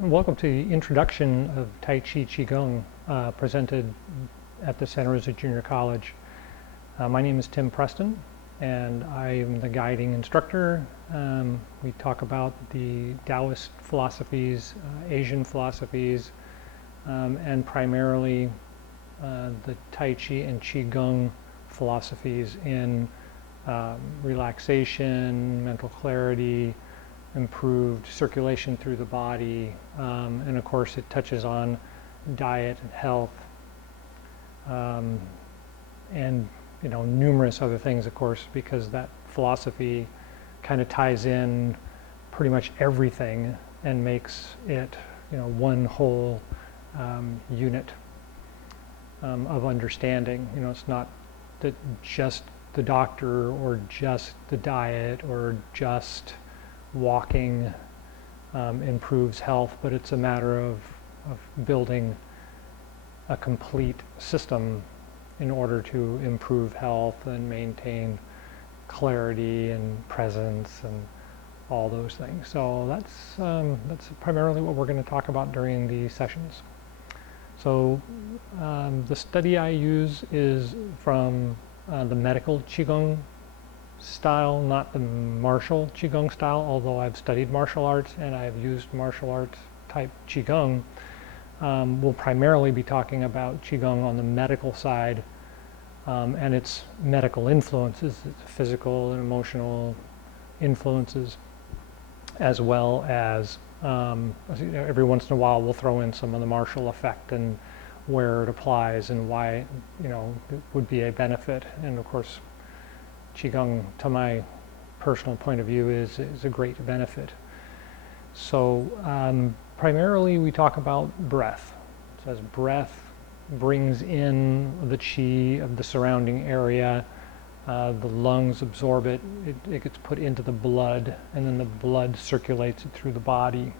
Welcome to the introduction of Tai Chi Chi Gung presented at the Santa Rosa Junior College. My name is Tim Preston and I am the guiding instructor. We talk about the Taoist philosophies, Asian philosophies, and primarily the Tai Chi and Chi Gung philosophies in relaxation, mental clarity, improved circulation through the body, and of course it touches on diet and health, and numerous other things, of course, because that philosophy kind of ties in pretty much everything and makes it one whole unit of understanding. It's not that just the doctor or just the diet or just walking improves health, but it's a matter of building a complete system in order to improve health and maintain clarity and presence and all those things. So that's primarily what we're going to talk about during the sessions. So the study I use is from the medical Qigong style, not the martial Qigong style, although I've studied martial arts and I've used martial arts type Qigong. We'll primarily be talking about Qigong on the medical side and its medical influences, its physical and emotional influences, as well as every once in a while we'll throw in some of the martial effect and where it applies and why it would be a benefit. And of course, Qigong, to my personal point of view, is a great benefit. So primarily we talk about breath. So as breath brings in the qi of the surrounding area, the lungs absorb it, it gets put into the blood, and then the blood circulates it through the body.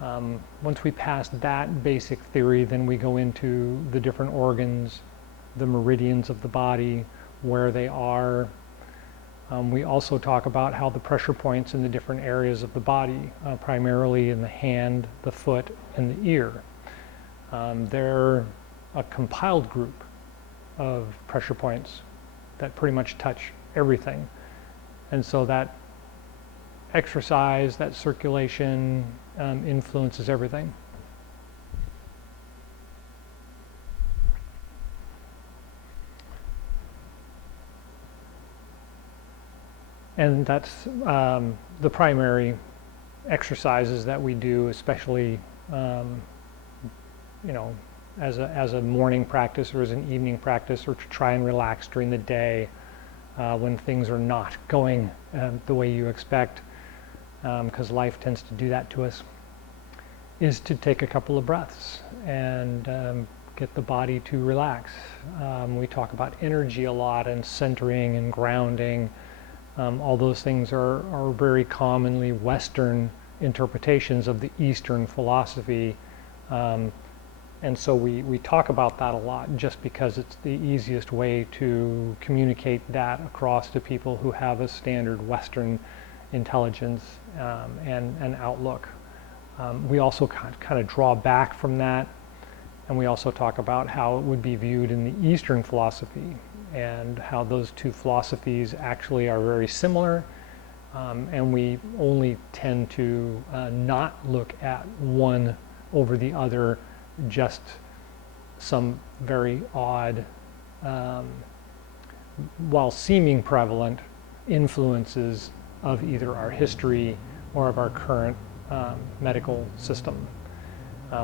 Once we pass that basic theory, then we go into the different organs, the meridians of the body, where they are. We also talk about how the pressure points in the different areas of the body, primarily in the hand, the foot, and the ear. They're a compiled group of pressure points that pretty much touch everything. And so that exercise, that circulation influences everything. And that's the primary exercises that we do, especially as a morning practice or as an evening practice, or to try and relax during the day when things are not going the way you expect, because life tends to do that to us, is to take a couple of breaths and get the body to relax. We talk about energy a lot and centering and grounding. All those things are very commonly Western interpretations of the Eastern philosophy. And so we talk about that a lot just because it's the easiest way to communicate that across to people who have a standard Western intelligence and outlook. We also kind of draw back from that, and we also talk about how it would be viewed in the Eastern philosophy, and how those two philosophies actually are very similar, and we only tend to not look at one over the other, just some very odd, while seeming prevalent, influences of either our history or of our current medical system.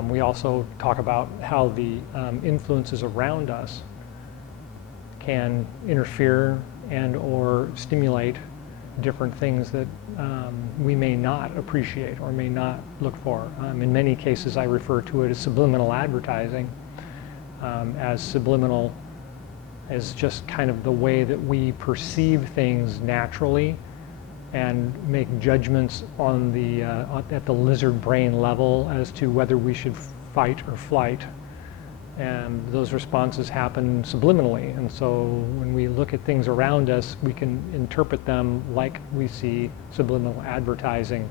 We also talk about how the influences around us can interfere and or stimulate different things that we may not appreciate or may not look for. In many cases I refer to it as subliminal advertising, as subliminal as just kind of the way that we perceive things naturally and make judgments on the at the lizard brain level as to whether we should fight or flight. And those responses happen subliminally, and so when we look at things around us, we can interpret them like we see subliminal advertising.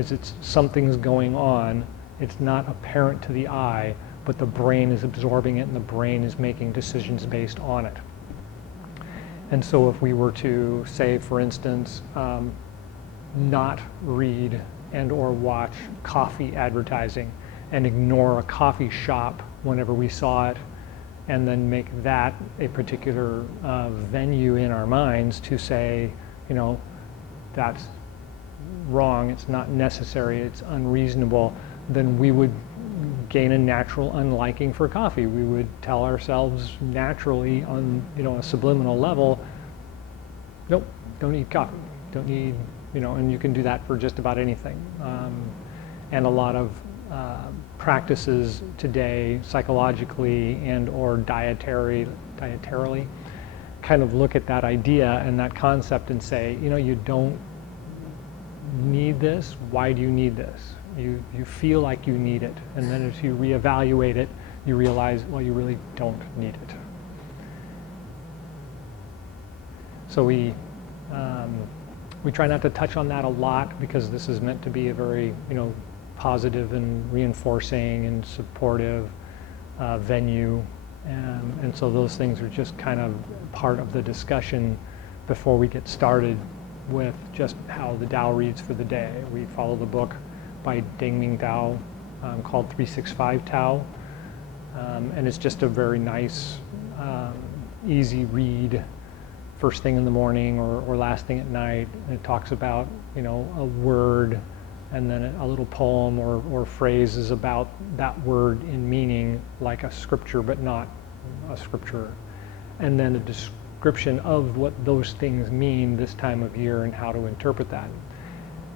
is it's something's going on. It's not apparent to the eye, but the brain is absorbing it and the brain is making decisions based on it. And so if we were to say, for instance, not read and or watch coffee advertising and ignore a coffee shop whenever we saw it, and then make that a particular venue in our minds to say, you know, that's wrong, it's not necessary, it's unreasonable, then we would gain a natural unliking for coffee. We would tell ourselves naturally on, you know, a subliminal level, nope, don't need coffee, don't need, you know, and you can do that for just about anything. And a lot of practices today, psychologically and or dietarily, kind of look at that idea and that concept and say, you know, you don't need this. Why do you need this? You feel like you need it, and then as you reevaluate it, you realize, well, you really don't need it. So we try not to touch on that a lot because this is meant to be a very, you know, positive and reinforcing and supportive venue, and so those things are just kind of part of the discussion before we get started with just how the Tao reads for the day. We follow the book by Ding Tao called 365 Tao, and it's just a very nice, easy read first thing in the morning or last thing at night. And it talks about, you know, a word and then a little poem or phrases about that word in meaning, like a scripture but not a scripture, and then a description of what those things mean this time of year and how to interpret that.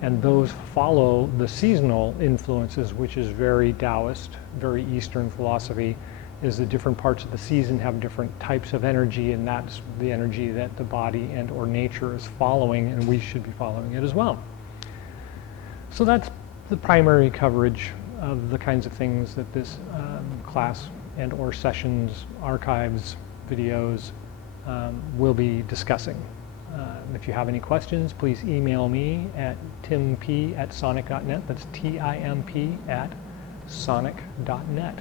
And those follow the seasonal influences, which is very Taoist, very Eastern philosophy, is the different parts of the season have different types of energy, and that's the energy that the body and or nature is following, and we should be following it as well. So that's the primary coverage of the kinds of things that this class and or sessions, archives, videos will be discussing. If you have any questions, please email me at timp@sonic.net. That's TIMP@sonic.net.